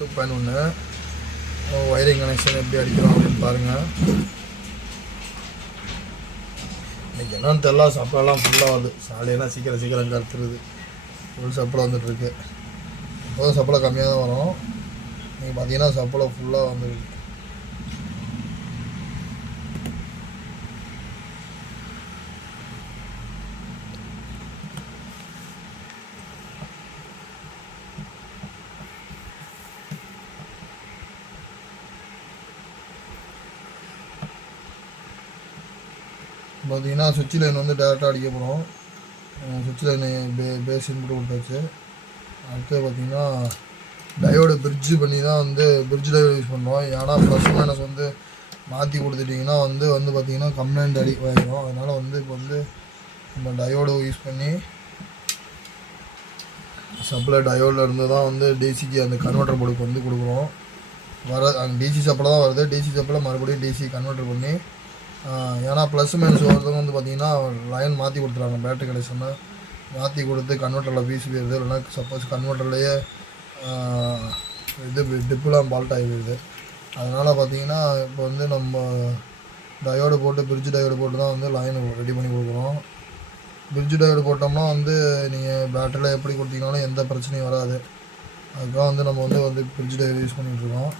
2.1 wiring connection எப்படி அடிக்கிறோம் அப்படின்னு பாருங்கள். இன்றைக்கி என்னன்னு தெரியல, சப்பளெல்லாம் ஃபுல்லாக வருது. சாலையெல்லாம் சீக்கிரம் கருத்துருது. ஃபுல் சப்பளை வந்துட்டுருக்கு. இப்போதான் சப்பளை கம்மியாக தான் வரும். நீங்கள் பார்த்தீங்கன்னா சப்பளை ஃபுல்லாக வந்துருக்கு. பார்த்தீங்கன்னா சுவிட்ச் லைன் வந்து டேரெக்டாக அடிக்க போகிறோம். சுவிட்ச் லைன் பேஸ் இன்புட் கொடுத்தாச்சு. அடுத்து பார்த்தீங்கன்னா டயோடு பிரிட்ஜு பண்ணி தான் வந்து பிரிட்ஜ் டயோடு யூஸ் பண்ணுறோம். ஏன்னா ப்ளஸ் மைனஸ் வந்து மாற்றி கொடுத்துட்டிங்கன்னா வந்து பார்த்தீங்கன்னா கம்ப்ளைண்ட் ஆகிடும். அதனால் வந்து இப்போ வந்து நம்ம டயோடு யூஸ் பண்ணி சப்ளை டயோடில் இருந்து தான் வந்து டிசிக்கு அந்த கன்வெர்ட்டர் போர்டுக்கு வந்து கொடுக்குறோம். அங்கே டிசி சப்ளை தான் வருது. டிசி சப்ளை மறுபடியும் டிசி கன்வெர்ட்டர் பண்ணி, ஏன்னா ப்ளஸ் மைனஸ் ஒருத்தவங்க வந்து பார்த்திங்கன்னா லைன் மாற்றி கொடுத்துறாங்க. பேட்டரி கனெக்ஷனை மாற்றி கொடுத்து கன்வெர்ட்டரில் பீஸ் போயிடுது. இல்லைனா சப்போஸ் கன்வெர்ட்டர்லேயே டிப்புலாம் ஃபால்ட் ஆகிடுது. அதனால் பார்த்திங்கன்னா இப்போ வந்து நம்ம டயோடு போட்டு பிரிட்ஜ் டயோடு போட்டு தான் வந்து லைன் ரெடி பண்ணி கொடுக்குறோம். பிரிட்ஜ் டயோடு போட்டோம்னா வந்து நீங்கள் பேட்டரியில் எப்படி கொடுத்தீங்கனாலும் எந்த பிரச்சனையும் வராது. அதுக்காக வந்து நம்ம வந்து பிரிட்ஜ் டயோடு யூஸ் பண்ணிகிட்ருக்கோம்.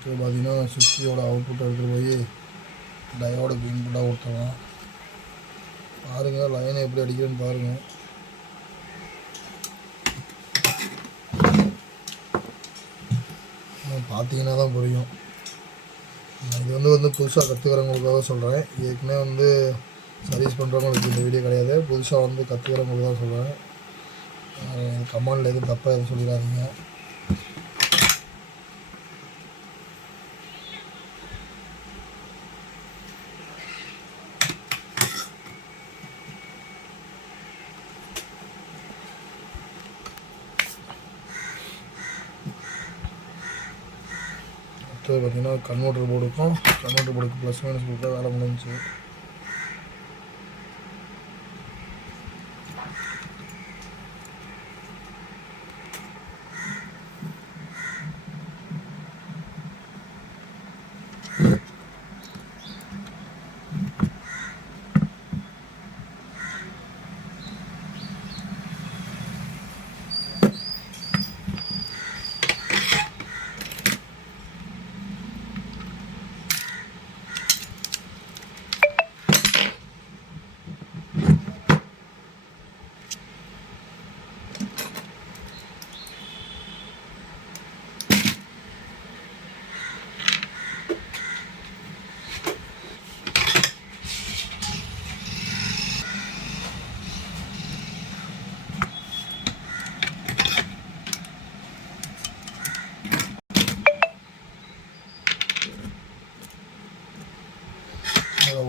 இப்போ பார்த்தீங்கன்னா சுவிட்சோட அவுட்புட் எடுத்துகிட்டு போய் டயோடுக்கு இன்புட்டாக கொடுத்துடலாம். பாருங்கள் லைனை எப்படி அடிக்கிறேன்னு பாருங்கள். பார்த்தீங்கன்னா தான் புரியும். இது வந்து புதுசாக கற்றுக்கிறவங்களுக்காக சொல்கிறேன். ஏற்கனவே வந்து சர்வீஸ் பண்ணுறவங்களுக்கு இந்த வீடியோ கிடையாது. புதுசாக வந்து கற்றுக்கிறவங்களுக்கு தான் சொல்கிறேன். கமெண்டில் எதுவும் தப்பாக எதுவும் சொல்லிடாதீங்க. பார்த்தீங்கன்னா கன்வெர்ட்டர் போர்டுக்கு ப்ளஸ் மைனஸ் கொடுத்தா வேலை முடிஞ்சிச்சு.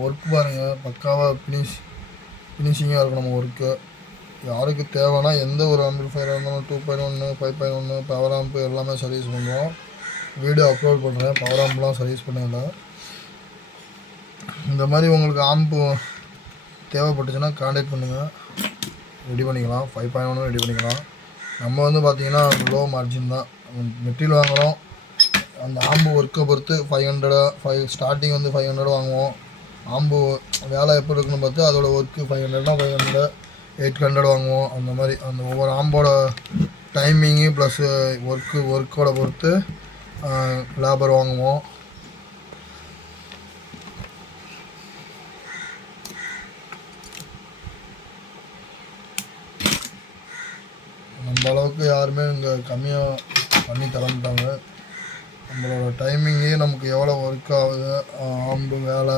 ஒர்க் பாருங்கள், பக்காவாக ஃபினிஷிங்காக இருக்கும் நம்ம ஒர்க்கு. யாருக்கு தேவைன்னா எந்த ஒரு ஆம்பிளிஃபையராக இருந்தாலும் 2.1 5.1 பவர் ஆம்பு எல்லாமே சர்வீஸ் பண்ணுவோம். வீடியோ அப்லோட் பண்ணுறேன். பவர் ஆம்புலாம் சர்வீஸ் பண்ணல. இந்த மாதிரி உங்களுக்கு ஆம்பு தேவைப்பட்டுச்சுன்னா கான்டாக்ட் பண்ணுங்கள், ரெடி பண்ணிக்கலாம். 5.1 ரெடி பண்ணிக்கலாம். நம்ம வந்து பார்த்திங்கன்னா லோ மார்ஜின் தான் மெட்டீரியல் வாங்குகிறோம். அந்த ஆம்பு ஒர்க்கை பொறுத்து 500 ஸ்டார்டிங் வந்து 500 வாங்குவோம். ஆம்பு வேலை எப்படி இருக்குன்னு பார்த்து அதோட ஒர்க்கு 500னா 500, 800 வாங்குவோம். அந்த மாதிரி அந்த ஒவ்வொரு ஆம்போட டைமிங்கு ப்ளஸ்ஸு ஒர்க்கோட பொறுத்து லேபர் வாங்குவோம். நம்ம அளவுக்கு யாருமே இங்கே கம்மியாக பண்ணி தர மாட்டாங்க. நம்மளோட டைமிங்கே நமக்கு எவ்வளோ ஒர்க் ஆகுது, ஆம்பு வேலை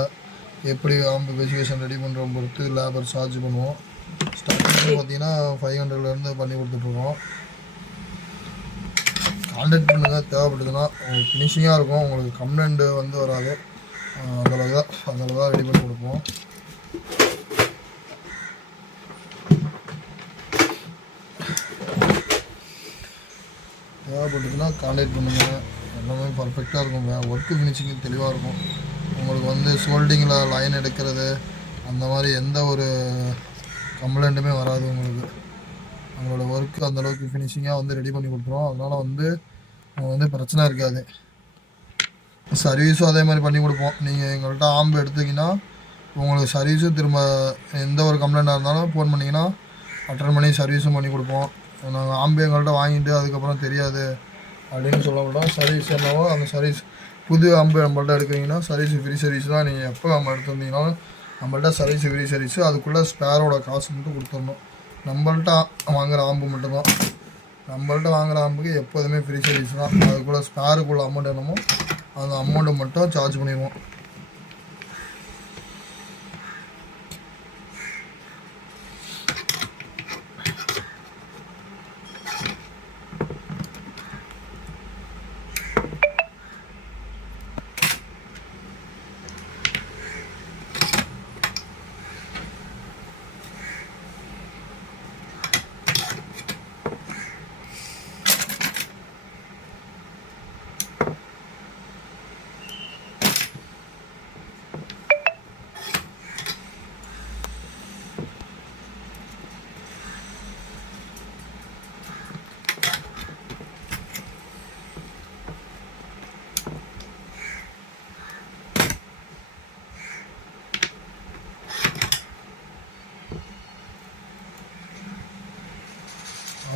எப்படி ஆம்பு வெஜிகேஷன் ரெடி பண்ணுறோம் பொறுத்து லேபர் சார்ஜ் பண்ணுவோம். ஸ்டார்டிங் பார்த்தீங்கன்னா 500லேருந்து பண்ணி கொடுத்துட்ருக்கோம். கான்டாக்ட் பண்ணுங்கள் தேவைப்படுதுன்னா. உங்களுக்கு ஃபினிஷிங்காக இருக்கும், உங்களுக்கு கம்ப்ளைண்ட் வந்து வராது. அதில் தான் ரெடி பண்ணி கொடுப்போம். தேவைப்பட்டுச்சுன்னா கான்டாக்ட் பண்ணுங்கள். எல்லாமே பர்ஃபெக்டாக இருக்கும். ஒர்க்கு ஃபினிஷிங்கு தெளிவாக இருக்கும். உங்களுக்கு வந்து சோல்டிங்கில் லைன் எடுக்கிறது அந்த மாதிரி எந்த ஒரு கம்ப்ளைண்ட்டுமே வராது. உங்களுக்கு நம்மளோட ஒர்க்கு அந்தளவுக்கு ஃபினிஷிங்காக வந்து ரெடி பண்ணி கொடுத்துருவோம். அதனால் வந்து பிரச்சனை இருக்காது. சர்வீஸும் அதே மாதிரி பண்ணி கொடுப்போம். நீங்கள் எங்கள்கிட்ட ஆம்பு எடுத்திங்கன்னா உங்களுக்கு சர்வீஸும் திரும்ப எந்த ஒரு கம்ப்ளைண்ட்டாக இருந்தாலும் ஃபோன் பண்ணிங்கன்னா அட்டன் பண்ணி சர்வீஸும் பண்ணி கொடுப்போம். நாங்கள் ஆம்பு எங்கள்கிட்ட வாங்கிட்டு அதுக்கப்புறம் தெரியாது அப்படின்னு சொல்ல மாட்டோம். சர்வீஸ் என்னவோ அந்த சர்வீஸ் புது ஆம்பு நம்மள்ட்ட எடுக்கிறீங்கன்னா சர்வீஸ் ஃப்ரீ சர்வீஸ் தான். நீங்கள் எப்போ நம்ம எடுத்து வந்தீங்கன்னாலும் நம்மள்ட்ட சர்வீஸ் ஃப்ரீ சர்வீஸு. அதுக்குள்ளே ஸ்பேரோட காசு மட்டும் கொடுத்துடணும். நம்மள்ட்ட வாங்குகிற ஆம்பு மட்டும்தான். நம்மள்ட்ட வாங்குகிற ஆம்புக்கு எப்போதுமே ஃப்ரீ சர்வீஸ் தான். அதுக்குள்ளே ஸ்பேருக்குள்ள அமௌண்ட் என்னமோ அந்த அமௌண்ட்டை மட்டும் சார்ஜ் பண்ணிடுவோம்.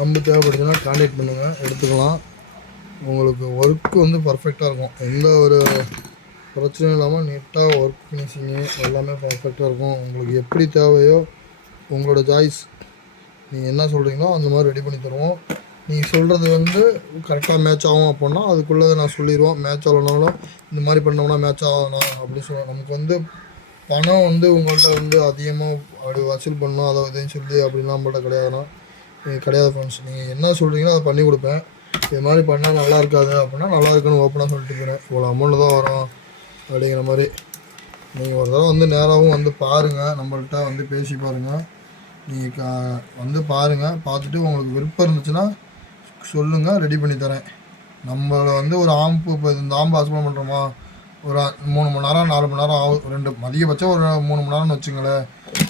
ஆம்பு தேவைப்படுதுன்னா கான்டாக்ட் பண்ணுங்கள், எடுத்துக்கலாம். உங்களுக்கு ஒர்க்கு வந்து பர்ஃபெக்டாக இருக்கும். எந்த ஒரு பிரச்சனையும் இல்லாமல் நீட்டாக ஒர்க் ஃபினிஷிங்கு எல்லாமே பர்ஃபெக்டாக இருக்கும். உங்களுக்கு எப்படி தேவையோ உங்களோட சாய்ஸ், நீங்கள் என்ன சொல்கிறீங்களோ அந்த மாதிரி ரெடி பண்ணி தருவோம். நீங்கள் சொல்கிறது வந்து கரெக்டாக மேட்ச் ஆகும் அப்படின்னா அதுக்குள்ளே நான் சொல்லிடுவோம். மேட்ச் ஆகலனாலும் இந்த மாதிரி பண்ணோம்னா மேட்ச் ஆகலாம் அப்படின்னு சொல்லுவோம். நமக்கு வந்து பணம் வந்து உங்கள்கிட்ட வந்து அதிகமாக அப்படி வசூல் பண்ணணும் அதை இதையும் சொல்லி அப்படின்லாம் நம்மள்ட்ட கிடையாது ஃப்ரெண்ட்ஸ். நீங்கள் என்ன சொல்கிறீங்களோ அதை பண்ணி கொடுப்பேன். இது மாதிரி பண்ணால் நல்லா இருக்காது அப்படின்னா நல்லா இருக்குன்னு ஓப்பனாக சொல்லிட்டு போயிடுறேன். இவ்வளோ அமௌண்ட்டு தான் வரும் அப்படிங்கிற மாதிரி. நீங்கள் ஒரு தடவை வந்து நேராகவும் வந்து பாருங்கள், நம்மள்கிட்ட வந்து பேசி பாருங்கள். நீங்கள் வந்து பாருங்கள், பார்த்துட்டு உங்களுக்கு விருப்பம் இருந்துச்சுன்னா சொல்லுங்கள், ரெடி பண்ணி தரேன். நம்மளை வந்து ஒரு ஆம்பு இப்போ இந்த ஆம்பு அசம்பிள் பண்ணுறோமா ஒரு 3 மணி நேரம் 4 மணி நேரம் ஆகும். அதிகபட்சம் ஒரு 3 மணி நேரம்னு வச்சுங்களேன்.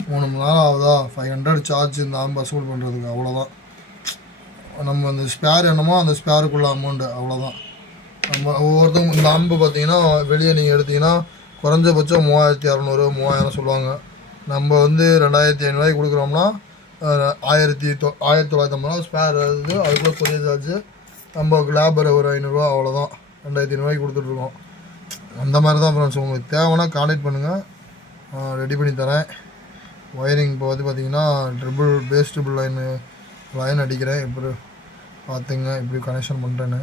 3 மணி நேரம் ஆகுதா, 500 சார்ஜ் இந்த ஆம்பு அசம்பிள் பண்ணுறதுக்கு. அவ்வளோதான். நம்ம அந்த ஸ்பேர் என்னமோ அந்த ஸ்பேருக்குள்ள அமௌண்ட்டு அவ்வளோதான். நம்ம ஒவ்வொருத்தவங்க இந்த ஆம்பு பார்த்தீங்கன்னா வெளியே நீங்கள் எடுத்திங்கன்னா குறைஞ்சபட்சம் 3600 3000 சொல்லுவாங்க. நம்ம வந்து 2500 கொடுக்குறோம்னா 1950 ஸ்பேர் ஆகுது. அதுக்குள்ளே கொரியர் சார்ஜு நம்ம லேபர் ஒரு 500 அவ்வளோதான். 2500 கொடுத்துட்ருக்கோம். அந்த மாதிரி தான் ஃப்ரெண்ட்ஸ். உங்களுக்கு தேவைன்னா கான்டாக்ட் பண்ணுங்கள், ரெடி பண்ணி தரேன். ஒயரிங் இப்போ வந்து பார்த்திங்கன்னா பேஸ் ட்ரிபிள் லைன் அடிக்கிறேன். எப்படி பார்த்துங்க எப்படி கனெக்ஷன் பண்ணுறேன்னு.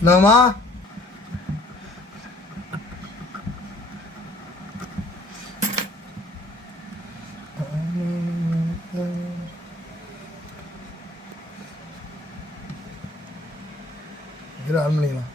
என்னம்மா ஆன் பண்ணிக்கலாம்.